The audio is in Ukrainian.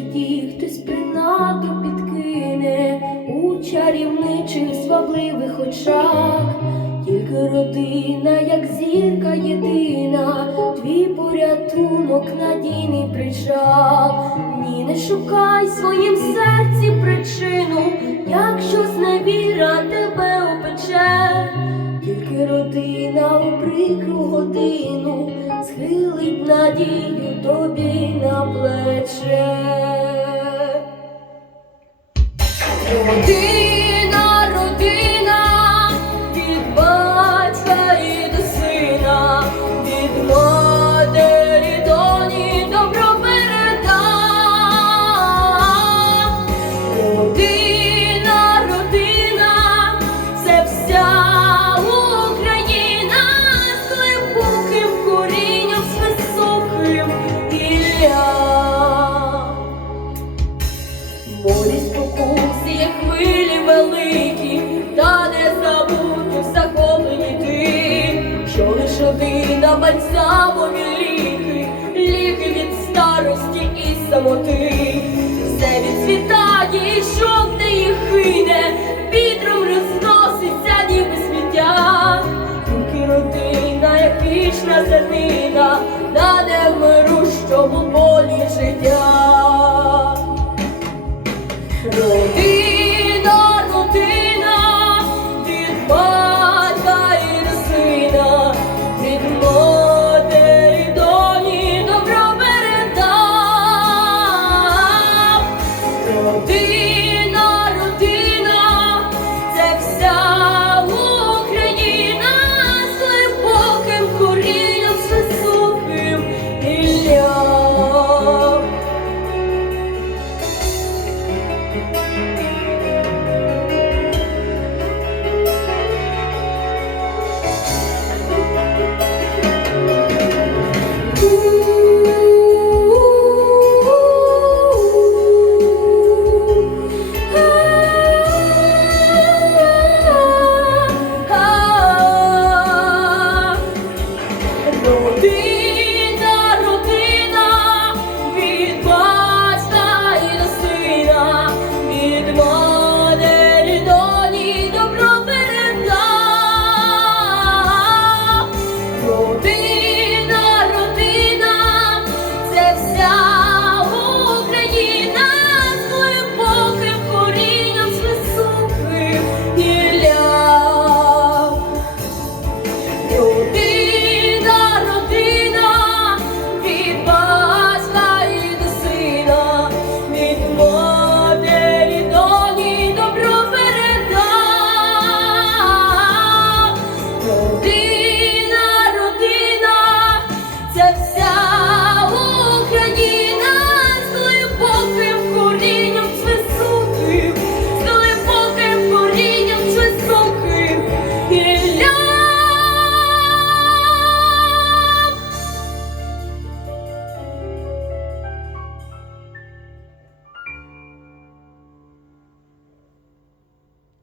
житті хтось принату підкине у чарівничих свабливих очах, тільки родина, як зірка єдина, твій порятунок надійний причал. Ні, не шукай в своїм серці причину, якщо зневіра тебе опече, тільки родина у прикру годину схилить надію тобі. Лиш бальзамові ліки, ліки від старості і самоти, все відцвітає, і жовте і хине, вітром розноситься, ніби сміття, тільки родина, як вічна зернина, на невмирущому полі життя. Родина, Родина, родина, від батька і до від матері доні добро. Родина, родина, це вся Україна з глибоким корінням, з високим гіллям. Родина,